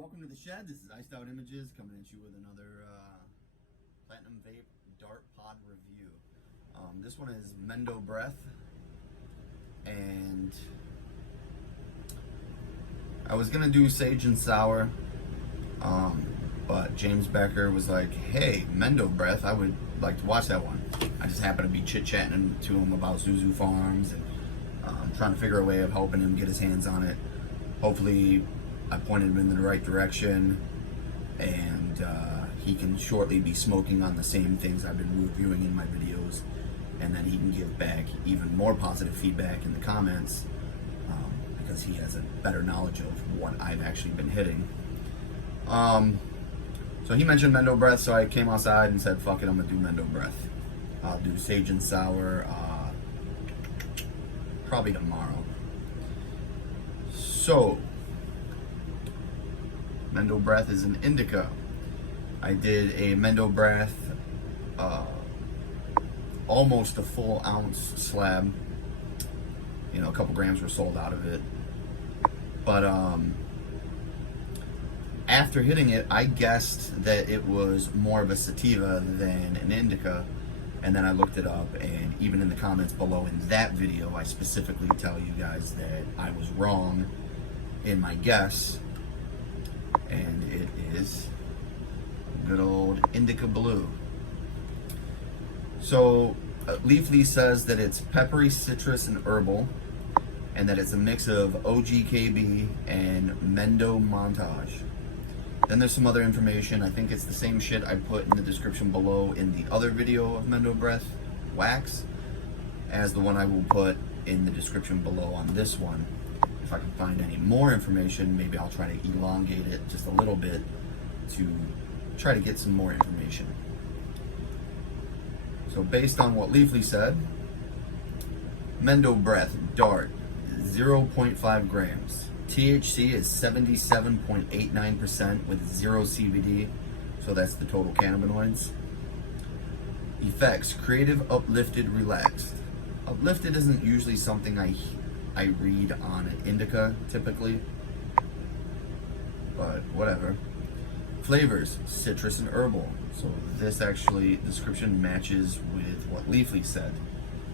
Welcome to the shed. This is Iced Out Images coming at you with another Platinum Vape Dart Pod review. This one is Mendo Breath, and I was gonna do Sage and Sour, but James Becker was like, "Hey, Mendo Breath, I would like to watch that one." I just happened to be chit-chatting to him about Zuzu Farms and trying to figure a way of helping him get his hands on it. Hopefully I pointed him in the right direction, and he can shortly be smoking on the same things I've been reviewing in my videos, and then he can give back even more positive feedback in the comments because he has a better knowledge of what I've actually been hitting. So he mentioned Mendo Breath, so I came outside and said, fuck it, I'm gonna do Mendo Breath. I'll do Sage and Sour probably tomorrow. So Mendo Breath is an indica. I did a Mendo Breath, almost a full ounce slab. You know, a couple grams were sold out of it. But after hitting it, I guessed that it was more of a sativa than an indica. And then I looked it up, and even in the comments below in that video, I specifically tell you guys that I was wrong in my guess. And it is good old indica blue. So Leafly says that it's peppery, citrus, and herbal, and that it's a mix of OGKB and Mendo Montage. Then there's some other information. I think it's the same shit I put in the description below in the other video of Mendo Breath wax as the one I will put in the description below on this one. If I can find any more information, maybe I'll try to elongate it just a little bit to try to get some more information. So based on what Leafly said, Mendo Breath Dart, 0.5 grams. THC is 77.89% with 0 CBD, so that's the total cannabinoids. Effects: creative, uplifted, relaxed. Uplifted isn't usually something I read on an indica typically, but whatever. Flavors: citrus and herbal. So this actually description matches with what Leafly said,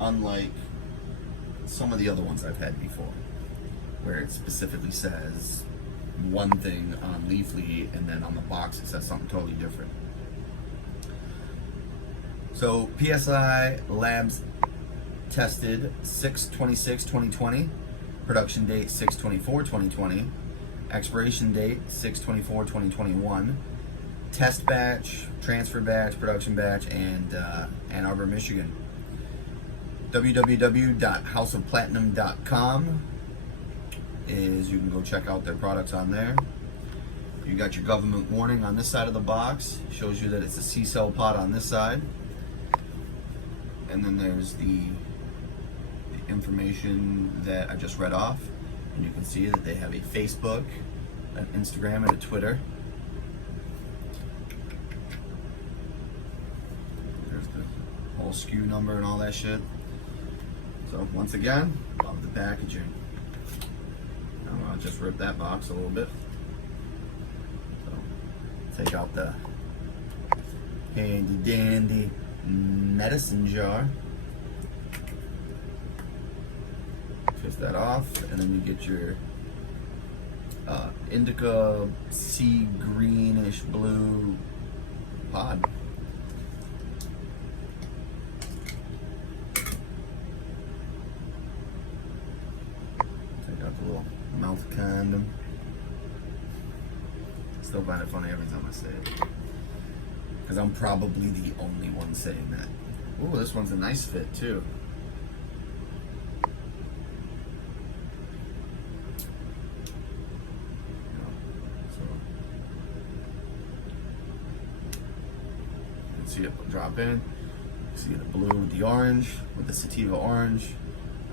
unlike some of the other ones I've had before, where it specifically says one thing on Leafly and then on the box it says something totally different. So PSI Labs tested 6/26/2020, production date 6/24/2020, expiration date 6/24/2021, test batch, transfer batch, production batch, and Ann Arbor, Michigan. www.houseofplatinum.com is you can go check out their products on there. You got your government warning on this side of the box, shows you that it's a C-cell pod on this side, and then there's the information that I just read off, and you can see that they have a Facebook, an Instagram, and a Twitter. There's the whole SKU number and all that shit. So once again, love the packaging. I'll just rip that box a little bit. So take out the handy dandy medicine jar. Twist that off, and then you get your indica sea greenish blue pod. Take out the little mouth condom. Still find it funny every time I say it, because I'm probably the only one saying that. Ooh, this one's a nice fit too. See it drop in. See the blue with the orange, with the sativa orange.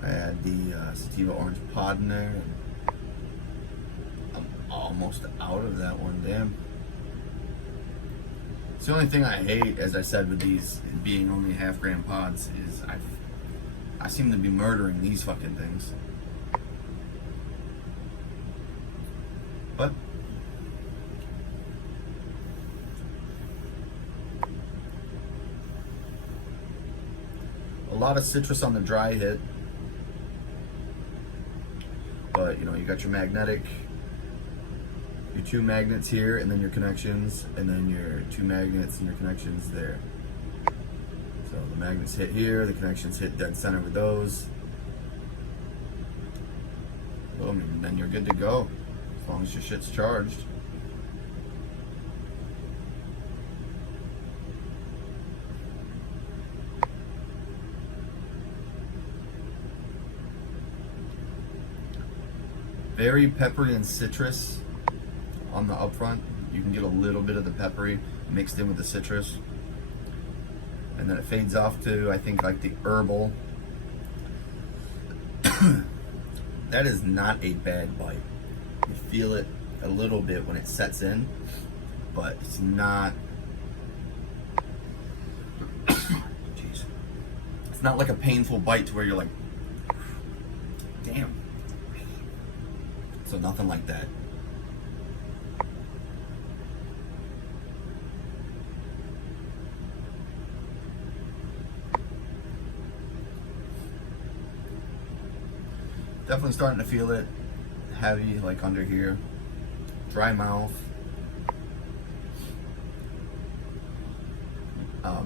I had the sativa orange pod in there. I'm almost out of that one, damn. It's the only thing I hate, as I said, with these being only half-gram pods is I seem to be murdering these fucking things. But lot of citrus on the dry hit, but you know, you got your magnetic, your 2 magnets here, and then your connections, and then your 2 magnets and your connections there. So the magnets hit here, the connections hit dead center with those. Boom, and then you're good to go, as long as your shit's charged. Very peppery and citrus on the up front. You can get a little bit of the peppery mixed in with the citrus. And then it fades off to, I think, like the herbal. That is not a bad bite. You feel it a little bit when it sets in, but it's not, jeez. It's not like a painful bite to where you're like, damn. So nothing like that. Definitely starting to feel it heavy, like under here. Dry mouth.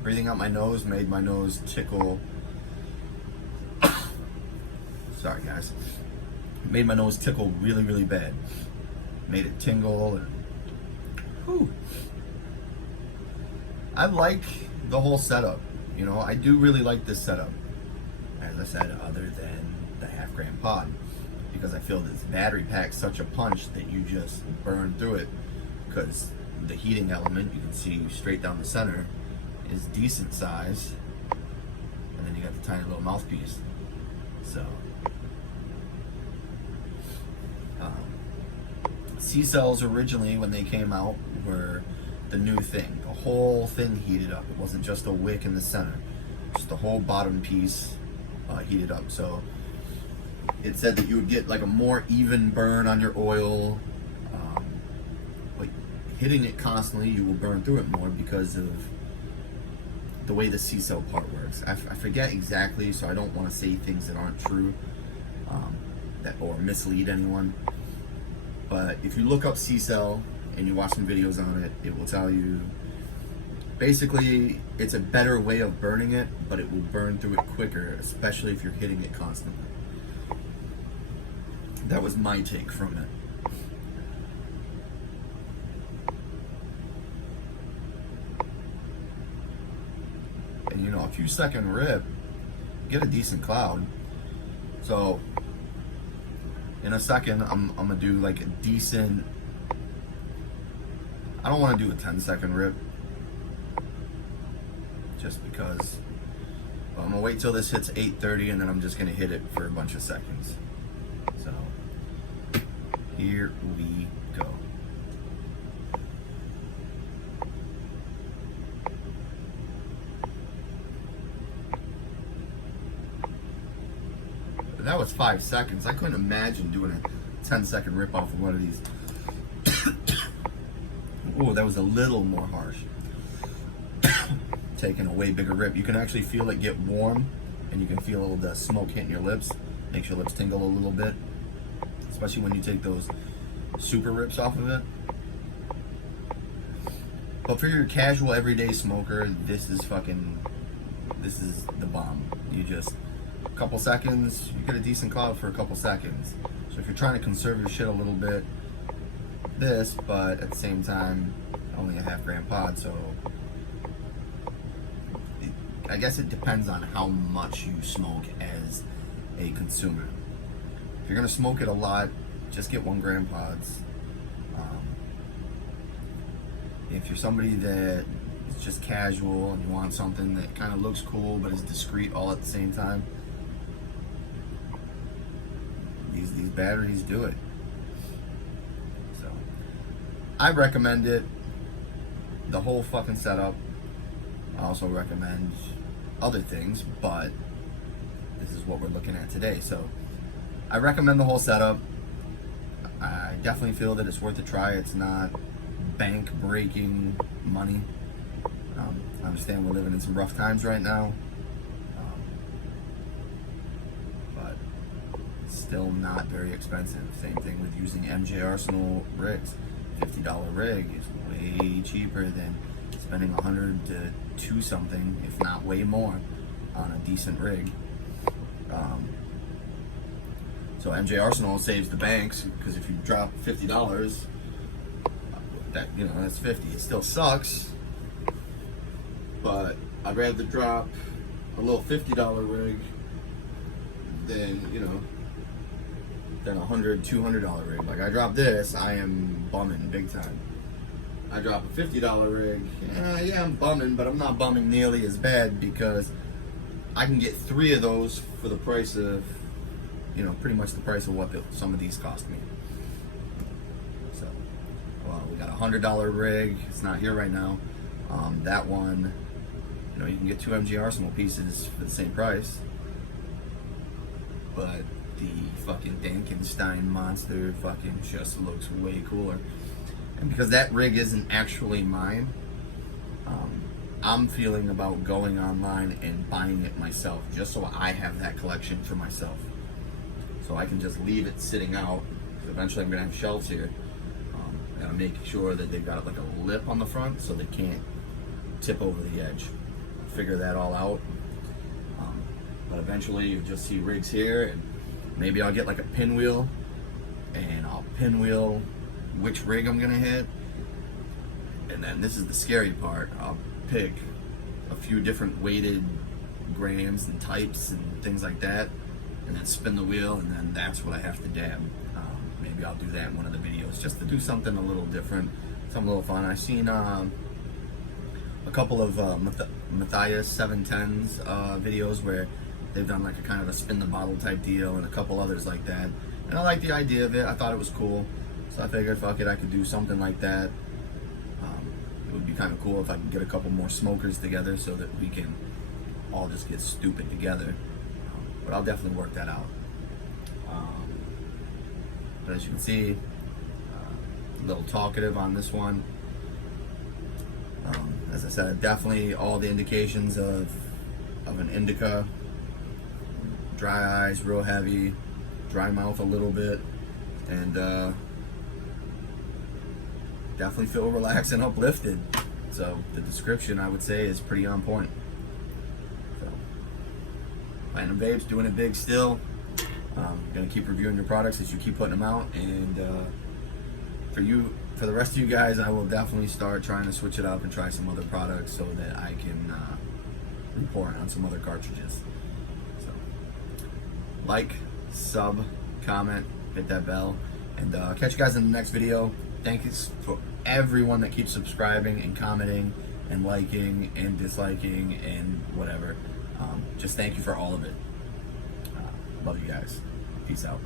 Breathing out my nose made my nose tickle. Sorry guys. Made my nose tickle really, really bad. Made it tingle. And, whew. I like the whole setup. You know, I do really like this setup. As I said, other than the half-gram pod, because I feel this battery packs such a punch that you just burn through it, because the heating element, you can see straight down the center, is decent size, and then you got the tiny little mouthpiece. So C-cells originally, when they came out, were the new thing. The whole thing heated up. It wasn't just a wick in the center, just the whole bottom piece heated up. So it said that you would get like a more even burn on your oil, but hitting it constantly, you will burn through it more because of the way the C-cell part works. I forget exactly, so I don't want to say things that aren't true, that or mislead anyone. But if you look up C-cell and you watch some videos on it, it will tell you basically it's a better way of burning it, but it will burn through it quicker, especially if you're hitting it constantly. That was my take from it. And you know, a few second rip, get a decent cloud. So in a second, I'm gonna do like a decent, I don't wanna do a 10-second rip, just because, but I'm gonna wait till this hits 830 and then I'm just gonna hit it for a bunch of seconds. So here we go. But that was 5 seconds. I couldn't imagine doing a 10-second rip off of one of these. Oh, that was a little more harsh. Taking a way bigger rip. You can actually feel it get warm, and you can feel the smoke hitting your lips. Makes your lips tingle a little bit, especially when you take those super rips off of it. But for your casual everyday smoker, this is the bomb. You just, a couple seconds, you get a decent cloud for a couple seconds. So if you're trying to conserve your shit a little bit, this, but at the same time, only a half-gram pod, so I guess it depends on how much you smoke as a consumer. If you're gonna smoke it a lot, just get 1 gram pods. If you're somebody that is just casual and you want something that kind of looks cool but is discreet all at the same time, these batteries do it. So I recommend it, the whole fucking setup. I also recommend other things, but this is what we're looking at today. So I recommend the whole setup. I definitely feel that it's worth a try. It's not bank breaking money. I understand we're living in some rough times right now. still not very expensive. Same thing with using MJ Arsenal rigs. $50 rig is way cheaper than spending 100 to 2 something, if not way more, on a decent rig. So MJ Arsenal saves the banks, because if you drop $50, that, you know, that's 50. It still sucks, but I'd rather drop a little $50 rig than, you know, than a $100, $200 rig. Like, I drop this, I am bumming big time. I drop a $50 rig, yeah, I'm bumming, but I'm not bumming nearly as bad, because I can get 3 of those for the price of, you know, pretty much the price of what some of these cost me. So, well, we got a $100 rig. It's not here right now. That one, you know, you can get 2 MG Arsenal pieces for the same price. But the fucking Dankenstein monster fucking just looks way cooler. And because that rig isn't actually mine, I'm feeling about going online and buying it myself, just so I have that collection for myself. So I can just leave it sitting out. Eventually I'm gonna have shelves here. And I'm making sure that they've got like a lip on the front so they can't tip over the edge. Figure that all out. But eventually you just see rigs here, and maybe I'll get like a pinwheel, and I'll pinwheel which rig I'm gonna hit. And then this is the scary part. I'll pick a few different weighted grams and types and things like that, and then spin the wheel, and then that's what I have to dab. Maybe I'll do that in one of the videos, just to do something a little different, something a little fun. I've seen a couple of Matthias 710s videos where they've done like a kind of a spin the bottle type deal, and a couple others like that. And I like the idea of it. I thought it was cool, so I figured, fuck it, I could do something like that. It would be kind of cool if I could get a couple more smokers together so that we can all just get stupid together. But I'll definitely work that out. But as you can see, a little talkative on this one. As I said, definitely all the indications of an indica. Dry eyes, real heavy, dry mouth a little bit, and definitely feel relaxed and uplifted. So the description, I would say, is pretty on point. So, Platinum Vape's doing it big still. Gonna keep reviewing your products as you keep putting them out, and for the rest of you guys, I will definitely start trying to switch it up and try some other products so that I can report on some other cartridges. So, like, sub, comment, hit that bell, and catch you guys in the next video. Thank you for everyone that keeps subscribing and commenting and liking and disliking and whatever. Just thank you for all of it. Love you guys. Peace out.